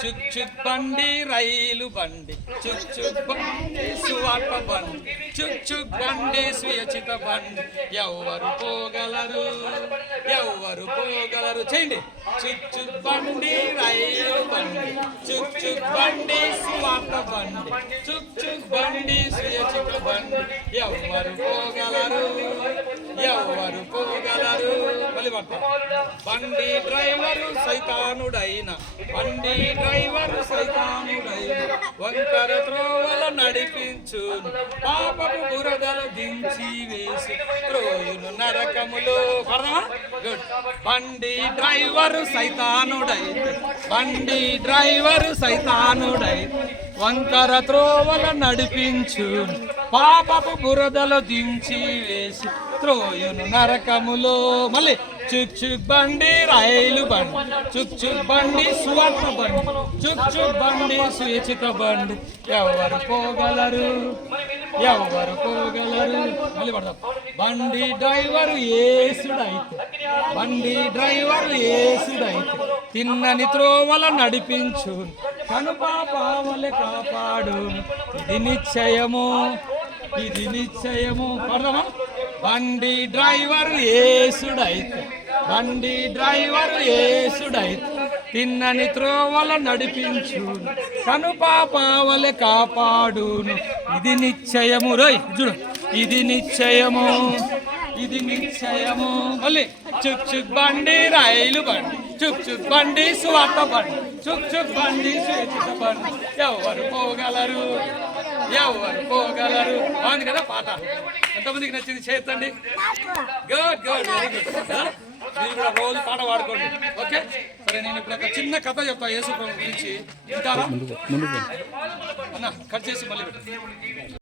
చుక్ చుక్ బండి రైలు బండి చుక్ చుక్ బండి సువార్త బండి చుక్ చుక్ బండి సుయచిత బండి ఎవరు పోగలరు చేయండి. చుక్ చుక్ బండి రైలు బండి చుక్ చుక్ బండి సువార్త బండి చుక్ చుక్ బండి సుయచిత బండి ఎవరు పోగలరు మళ్ళీ బండి డ్రైవరు సైతానుడైన వంకర త్రోవల నడిపించు పాపపు బురదలు దించి వేసి త్రోయును నరకములో. గుడ్. బండి డ్రైవరు సైతానుడై వంకర త్రోవల నడిపించు పాపపు బురదలు దించి వేసి త్రోయును నరకములో. మళ్ళీ చుక్ చుక్ బండి రైలు బండి చుక్ చుక్ బండి సువార్త బండి చుక్ చుక్ బండి సుయచిత బండి ఎవరు పోగలరు. మళ్ళీ పడదాం. బండి డ్రైవరు యేసుడైతే తిన్నని త్రోవల నడిపించు కనుపాపావలె కాపాడు. ఇది నిశ్చయము పడదామా. బండి డ్రైవరు యేసుడైతే తిన్నని త్రోవల నడిపించు కనుపాపావలె కాపాడును. ఇది నిశ్చయము. చూడు, ఇది నిశ్చయము. మళ్ళీ చుక్ చుక్ బండి రైలు బండి చుక్ చుక్ బండి సువార్త బండి చుక్ చుక్ బండి సుయచిత బండి ఎవరు పోగలరు. బాగుంది కదా పాట? ఎంతమందికి నచ్చింది చేతండి. Good very good. మీరు కూడా రోజు పాట పాడుకోండి. ఓకే, సరే. నేను ఇప్పుడు ఒక చిన్న కథ చెప్తా యేసు ప్రభు గురించి. వింటారా? అన్న కట్ చేసి మళ్ళీ పెట్టు.